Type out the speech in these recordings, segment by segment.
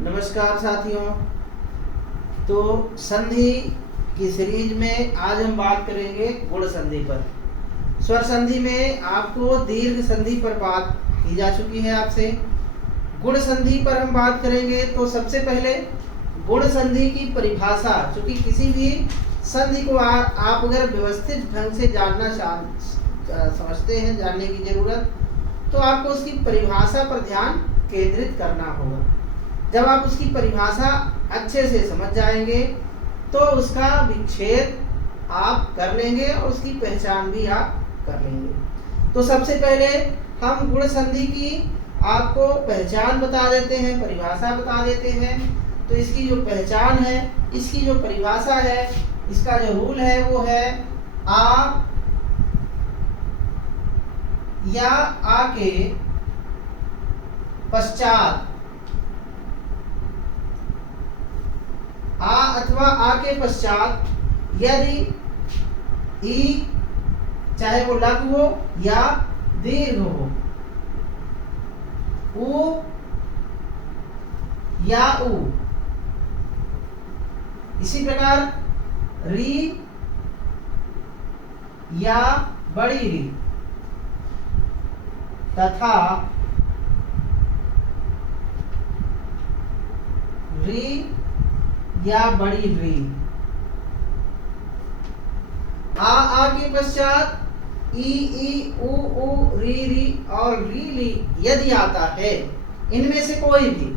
नमस्कार साथियों। तो संधि की सीरीज में आज हम बात करेंगे गुण संधि पर। स्वर संधि में आपको दीर्घ संधि पर बात की जा चुकी है आपसे। गुण संधि पर हम बात करेंगे। तो सबसे पहले गुण संधि की परिभाषा, चूंकि किसी भी संधि को आप अगर व्यवस्थित ढंग से समझते हैं, जानने की जरूरत, तो आपको उसकी परिभाषा पर ध्यान केंद्रित करना होगा। जब आप उसकी परिभाषा अच्छे से समझ जाएंगे तो उसका विच्छेद आप कर लेंगे और उसकी पहचान भी आप कर लेंगे। तो सबसे पहले हम गुण संधि की आपको पहचान बता देते हैं, परिभाषा बता देते हैं। तो इसकी जो पहचान है, इसकी जो परिभाषा है, इसका जो रूल है वो है आ या आ के पश्चात, आ अथवा आ के पश्चात यदि ई चाहे वो लघु हो या दीर्घ हो, उ या उ, इसी प्रकार री या बड़ी री तथा री या बड़ी री। आ के पश्चात ई उ री और री यदि आता है, इनमें से कोई भी,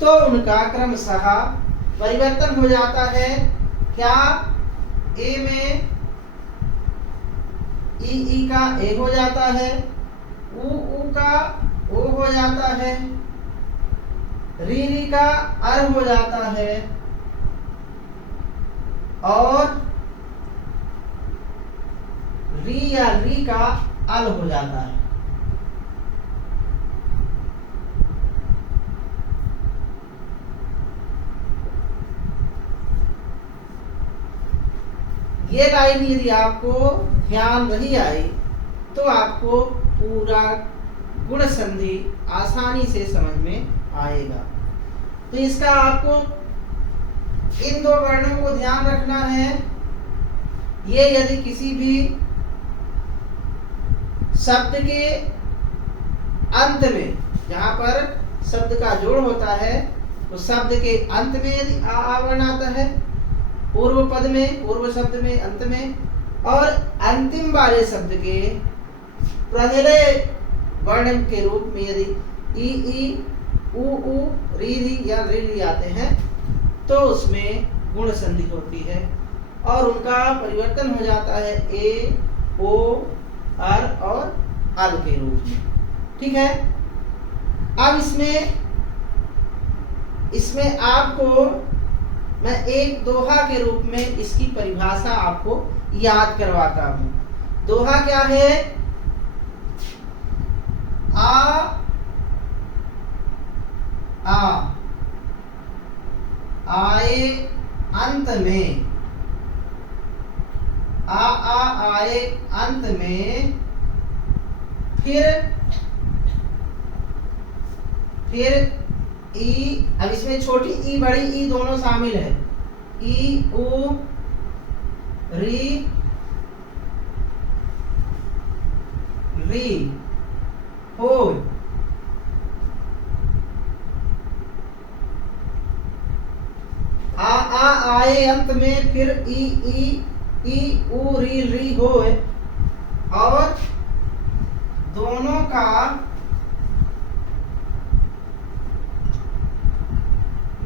तो उनका क्रमशः परिवर्तन हो जाता है। क्या? ए में ई का ए हो जाता है, उ का ओ हो जाता है, री का अर हो जाता है और री या री का अल हो जाता है। ये लाइन यदि आपको ध्यान नहीं आई तो आपको पूरा गुण संधि आसानी से समझ में आएगा। तो इसका आपको इन दो वर्णों को ध्यान रखना है। ये यदि किसी भी शब्द के अंत में, जहां पर शब्द का जोड़ होता है, तो शब्द के अंत में यदि आ वर्ण आता है, पूर्व पद में, पूर्व शब्द में, अंत में, और अंतिम वाले शब्द के पहले वर्ण के रूप में यदि ई उ री या री आते हैं, तो उसमें गुण संधि होती है और उनका परिवर्तन हो जाता है ए, ओ, अर और अल के रूप में। ठीक है। अब इसमें आपको मैं एक दोहा के रूप में इसकी परिभाषा आपको याद करवाता हूं। दोहा क्या है? आए अंत में, आए अंत में, फिर ई, अब इसमें छोटी ई बड़ी ई दोनों शामिल है, ई उ री हो, आए अंत में, फिर ई उ री हो, और दोनों का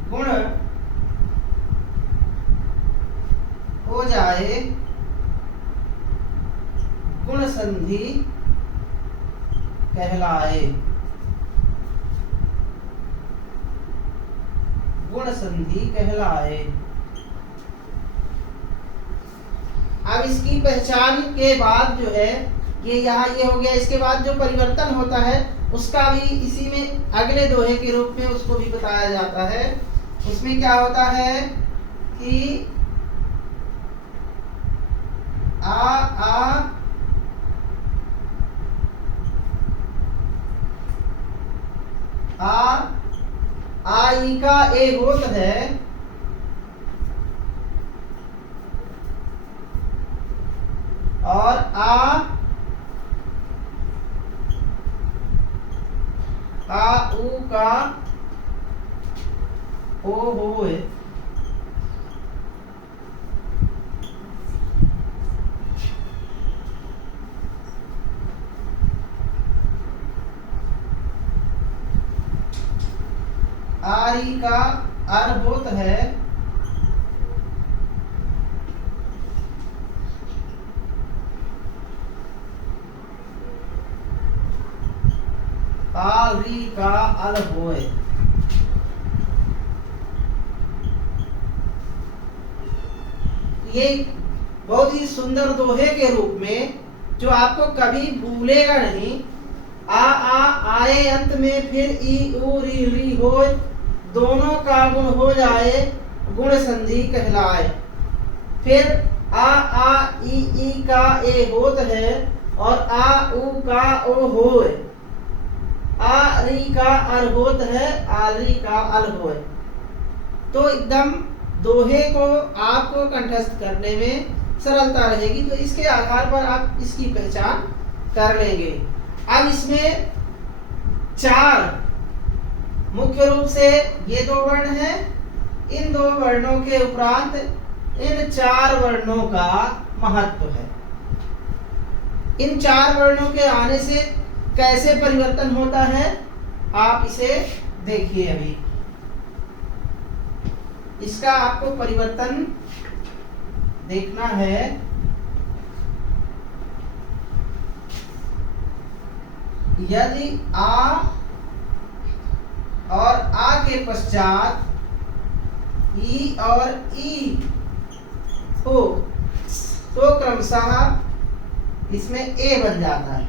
गुण हो जाए गुण संधि कहलाए। गुण संधि कहलाए। अब इसकी पहचान के बाद जो है, ये यहाँ ये हो गया। इसके बाद जो परिवर्तन होता है उसका भी इसी में अगले दोहे के रूप में उसको भी बताया जाता है। उसमें क्या होता है कि आ आ ई का ए होत है, और आ ऊ का ओ होए। आ ई का अर होत है, आ री का अल होए। ये बहुत ही सुंदर दोहे के रूप में जो आपको कभी भूलेगा नहीं। आ आए अंत में फिर ई ऊ री होए, दोनों का गुण हो जाए गुण संधि कहलाए। फिर आ ई का ए होत है, और आ ऊ का ओ होए। आ री का अर होत है, आ री का अल होए। तो एकदम दोहे को आपको कंठस्थ करने में सरलता रहेगी, तो इसके आधार पर आप इसकी पहचान कर लेंगे। अब इसमें 4 मुख्य रूप से ये 2 वर्ण हैं। इन 2 वर्णों के उपरांत इन 4 वर्णों का महत्व है। इन 4 वर्णों के आने से कैसे परिवर्तन होता है, आप इसे देखिए। अभी इसका आपको परिवर्तन देखना है। यदि आ और आ के पश्चात ई और ई हो, तो क्रमशः इसमें ए बन जाता है।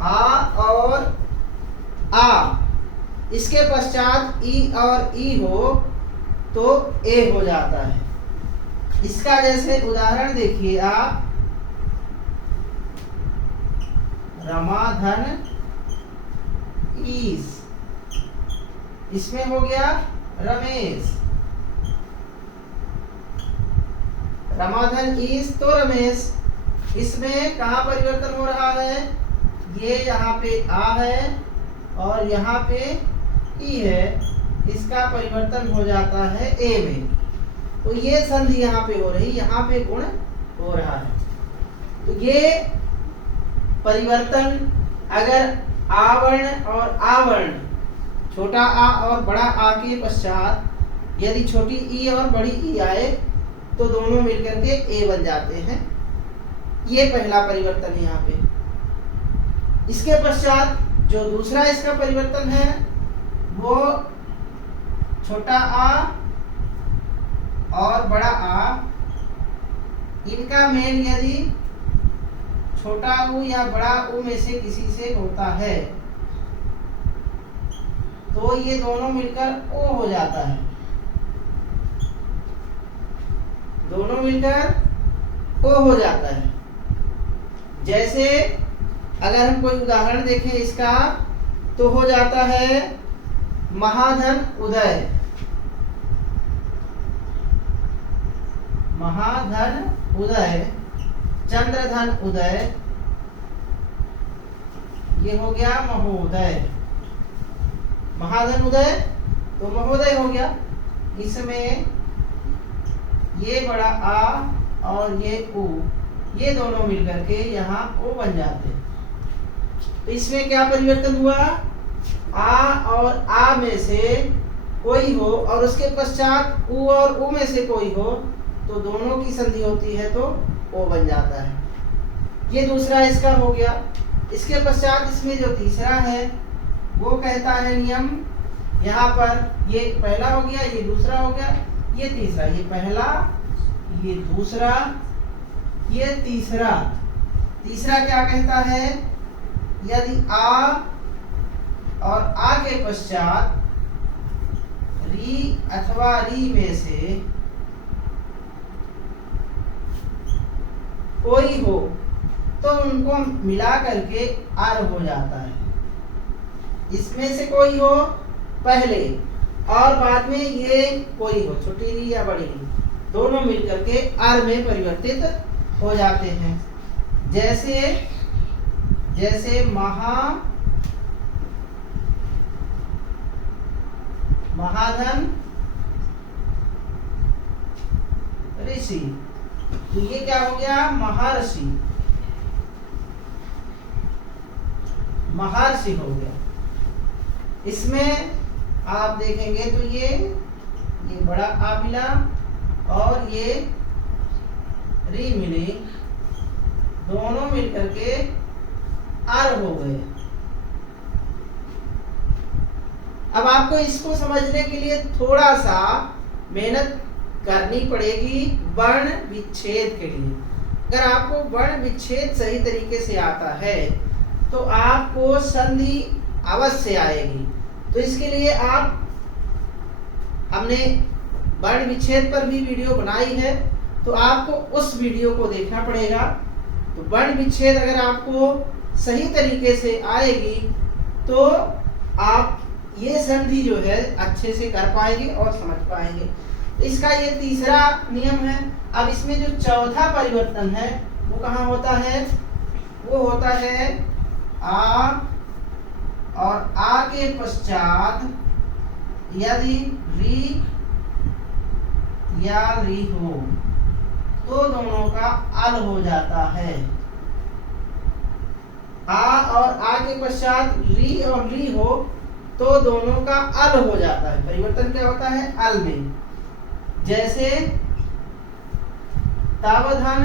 आ और आ, इसके पश्चात ई और ई हो तो ए हो जाता है। इसका जैसे उदाहरण देखिए आप, रमाधन ईस, इसमें हो गया रमेश। रमाधन ईस तो रमेश, इसमें कहाँ परिवर्तन हो रहा है, ये यहाँ पे आ है और यहाँ पे ई है, इसका परिवर्तन हो जाता है ए में। तो ये संधि यहाँ पे हो रही, यहाँ पे गुण हो रहा है। तो ये परिवर्तन अगर आवर्ण और आवर्ण, छोटा आ और बड़ा आ के पश्चात यदि छोटी ई और बड़ी ई आए तो दोनों मिलकर के ए बन जाते हैं। ये पहला परिवर्तन है यहाँ पे। इसके पश्चात जो दूसरा इसका परिवर्तन है वो छोटा आ और बड़ा आ, इनका मेल यदि छोटा ऊ या बड़ा ऊ में से किसी से होता है तो ये दोनों मिलकर ओ हो जाता है। दोनों मिलकर ओ हो जाता है। जैसे अगर हम कोई उदाहरण देखें इसका, तो हो जाता है महाधन उदय। महाधन उदय, चंद्रधन उदय, ये हो गया महोदय। महाधन उदय तो महोदय हो गया। इसमें ये बड़ा आ और ये ऊ, ये दोनों मिलकर के यहाँ ओ बन जाते हैं। तो इसमें क्या परिवर्तन हुआ, आ और आ में से कोई हो और उसके पश्चात ऊ और ऊ में से कोई हो तो दोनों की संधि होती है तो ओ बन जाता है। ये दूसरा इसका हो गया। इसके पश्चात इसमें जो तीसरा है वो कहता है नियम, यहाँ पर ये पहला हो गया, ये दूसरा हो गया, ये तीसरा, ये पहला, ये दूसरा, ये तीसरा। तीसरा क्या कहता है, यदि आ और आ के पश्चात री अथवा री में से कोई हो तो उनको मिला करके आर हो जाता है। इसमें से कोई हो पहले, और बाद में ये कोई हो, छोटी री या बड़ी री, दोनों मिलकर के आर में परिवर्तित हो जाते हैं। जैसे जैसे महाधन ऋषि, तो ये क्या हो गया, महर्षि, महर्षि हो गया। इसमें आप देखेंगे तो ये बड़ा आ मिला और ये री मिली, दोनों मिलकर के आर हो गए। अब आपको इसको समझने के लिए थोड़ा सा मेहनत करनी पड़ेगी वर्ण विच्छेद के लिए। अगर आपको वर्ण विच्छेद सही तरीके से आता है तो आपको संधि अवश्य आएगी। तो इसके लिए हमने वर्ण विच्छेद पर भी वीडियो बनाई है, तो आपको उस वीडियो को देखना पड़ेगा। तो वर्ण विच्छेद अगर आपको सही तरीके से आएगी तो आप ये संधि जो है अच्छे से कर पाएंगे और समझ पाएंगे। इसका ये तीसरा नियम है। अब इसमें जो चौथा परिवर्तन है वो कहाँ होता है, वो होता है आ, और आ के पश्चात यदि री या री हो तो दोनों का अल हो जाता है। आ और आ के पश्चात री और री हो तो दोनों का अल हो जाता है। परिवर्तन क्या होता है, अल में। जैसे तावधन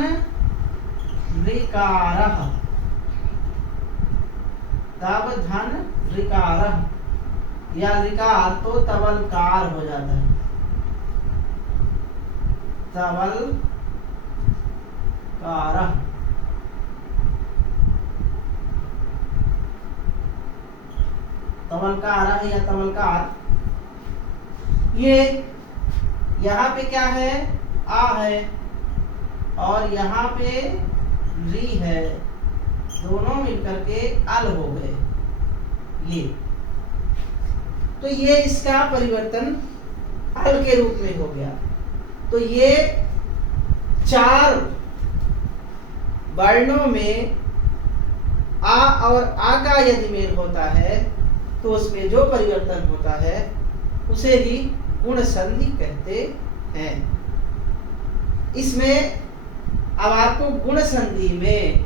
ऋकारः, तावधन ऋकारः या ऋकार तो तवलकार हो जाता है, तवलकारः। तवलकार या तवलकार, ये यहाँ पे क्या है, आ है और यहाँ पे री है, दोनों मिलकर के अल हो गए ये। तो ये इसका परिवर्तन अल के रूप में हो गया। तो ये चार वर्णों में आ और आ का यदि मेल होता है तो उसमें जो परिवर्तन होता है उसे ही गुण संधि कहते हैं। इसमें अब आपको गुण संधि में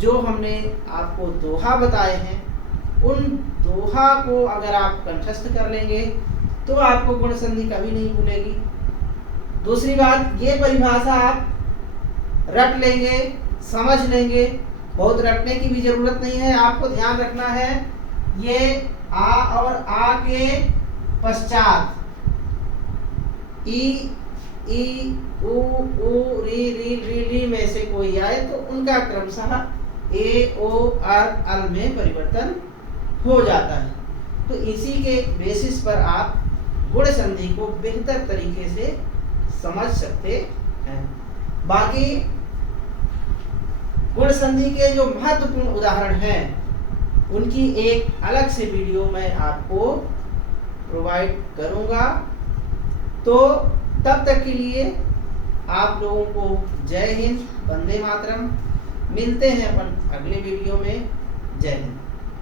जो हमने आपको दोहा बताए हैं उन दोहा को अगर आप कंठस्थ कर लेंगे तो आपको गुण संधि कभी नहीं भूलेगी। दूसरी बात, ये परिभाषा आप रट लेंगे, समझ लेंगे, बहुत रटने की भी जरूरत नहीं है। आपको ध्यान रखना है ये आ और आ के पश्चात ई उ री में से कोई आए तो उनका क्रमशः ए ओ आर अल में परिवर्तन हो जाता है। तो इसी के बेसिस पर आप गुण संधि को बेहतर तरीके से समझ सकते हैं। बाकी गुण संधि के जो महत्वपूर्ण उदाहरण हैं उनकी एक अलग से वीडियो मैं आपको प्रोवाइड करूंगा। तो तब तक के लिए आप लोगों को जय हिंद, वंदे मातरम। मिलते हैं अपन अगले वीडियो में। जय हिंद।